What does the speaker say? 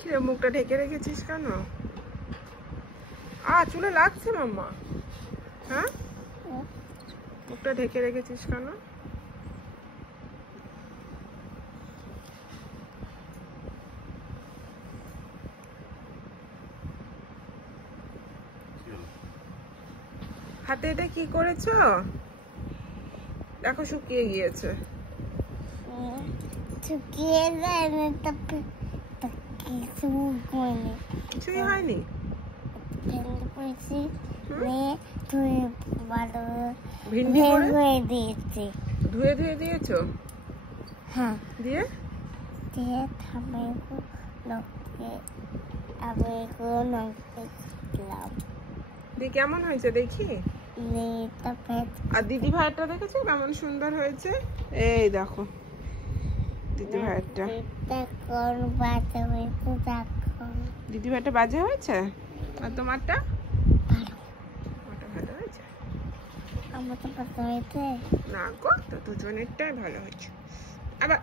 কিরে মুখটা ঢেকে রেখেছিস কেন? চুলে লাগছে মাম্মা। হ্যাঁ, মুখটা ঢেকে রেখেছিস কেন? হাতে এটা কি করেছো? দেখো শুকিয়ে গিয়েছে। শুকিয়ে যায় না, কিছুই হয়নি। ধুয়ে ধুয়ে দিয়েছো? হ্যাঁ। দিয়ে দিয়ে দিয়ে কেমন হয়েছে দেখি। আর দিদি ভাইয়েরটা দেখেছো কেমন সুন্দর হয়েছে? এই দেখো দিদি ভাইয়েরটা। দিদি ভাইটা বাজে হয়েছে আর তোমারটা ভালো হয়েছে? আমার তো ভালো হয়েছে না গো, তো দুজনেরটাই ভালো হয়েছে। আবার